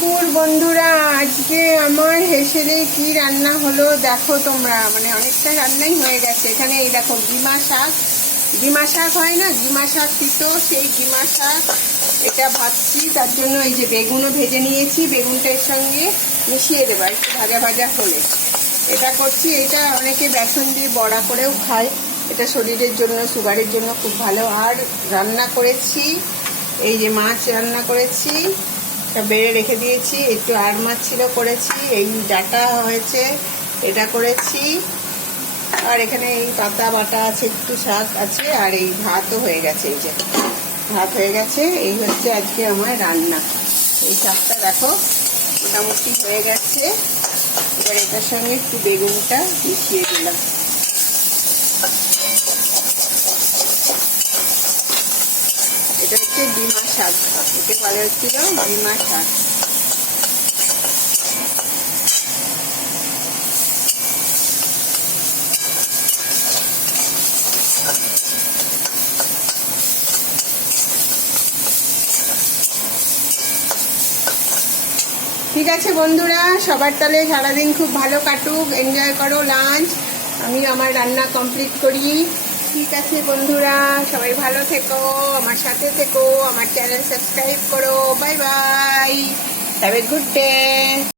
দুপুর বন্ধুরা, আজকে আমার হেসেলে কি রান্না হলো দেখো তোমরা। মানে অনেকটা রান্নাই হয়ে গেছে। এখানে এই দেখো গিমা শাক হয় না, গিমা শাক তিতো, সেই গিমা শাক এটা ভাজছি। তার জন্য এই যে বেগুনও ভেজে নিয়েছি, বেগুনটা এর সঙ্গে মিশিয়ে দেবো একটু ভাজা ভাজা হলে। এটা করছি। এটা অনেকে বেসন দিয়ে বড়া করেও খায়, এটা শরীরের জন্য, সুগারের জন্য খুব ভালো। আর রান্না করেছি এই যে মাছ রান্না করেছি, বেড়ে রেখে দিয়েছি। একটু আর মাছ ছিল করেছি, এই ডাটা হয়েছে এটা করেছি। আর এখানে এই পাতা বাটা আছে, একটু শাক আছে, আর এই ভাতও হয়ে গেছে। এই যে ভাত হয়ে গেছে। এই হচ্ছে আজকে আমার রান্না। এই শাকটা দেখো মোটামুটি হয়ে গেছে। এবার এটার সঙ্গে একটু বেগুনটা মিশিয়ে দিলাম। এটা হচ্ছে ডিমা শাক, একে বলা হচ্ছিল ডিমা শাক। ঠিক আছে বন্ধুরা, সবার তাহলে সারাদিন খুব ভালো কাটুক, এনজয় করো লাঞ্চ। আমি আমার রান্না কমপ্লিট করি। ঠিক আছে বন্ধুরা, সবাই ভালো থেকো, আমার সাথে থেকো, আমার চ্যানেল সাবস্ক্রাইব করো। Bye bye, have a good day.